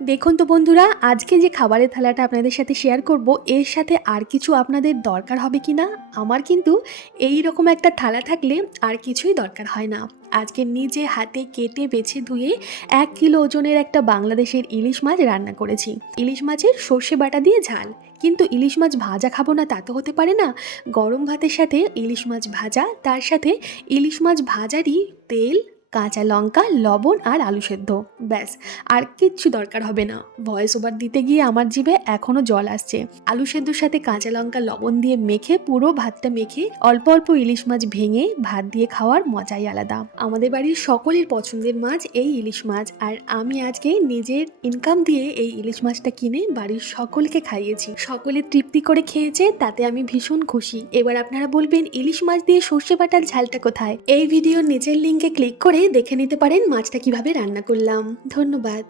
দেখুন তো বন্ধুরা, আজকে যে খাবারের থালাটা আপনাদের সাথে শেয়ার করব, এর সাথে আর কিছু আপনাদের দরকার হবে কি না? আমার কিন্তু এই রকম একটা থালা থাকলে আর কিছুই দরকার হয় না। আজকে নিজে হাতে কেটে বেছে ধুয়ে 1 কিলো ওজনের একটা বাংলাদেশের ইলিশ মাছ রান্না করেছি। ইলিশ মাছের সর্ষে বাটা দিয়ে ঝাল। কিন্তু ইলিশ মাছ ভাজা খাবো না তা তো হতে পারে না। গরম ভাতের সাথে ইলিশ মাছ ভাজা, তার সাথে ইলিশ মাছ ভাজারই তেল, কাঁচা লঙ্কা, লবণ আর আলু সেদ্ধ। ব্যাস, আর কিচ্ছু দরকার হবে না। ভয়েস ওভার দিতে গিয়ে আমার জিভে এখনও জল আসছে। আলু সেদ্ধর সাথে কাঁচা লঙ্কা লবণ দিয়ে মেখে, পুরো ভাতটা মেখে অল্প অল্প ইলিশ মাছ ভেঙে ভাত দিয়ে খাওয়ার মজাই আলাদা। আমাদের বাড়ির সকলের পছন্দের মাছ এই ইলিশ মাছ, আর আমি আজকে নিজের ইনকাম দিয়ে এই ইলিশ মাছটা কিনে বাড়ির সকলকে খাইয়েছি। সকলে তৃপ্তি করে খেয়েছে, তাতে আমি ভীষণ খুশি। এবার আপনারা বলবেন ইলিশ মাছ দিয়ে সর্ষে বাটার ঝালটা কোথায়? এই ভিডিওর নিচের লিঙ্কে ক্লিক করে দেখে নিতে পারেন মাছটা কিভাবে রান্না করলাম। ধন্যবাদ।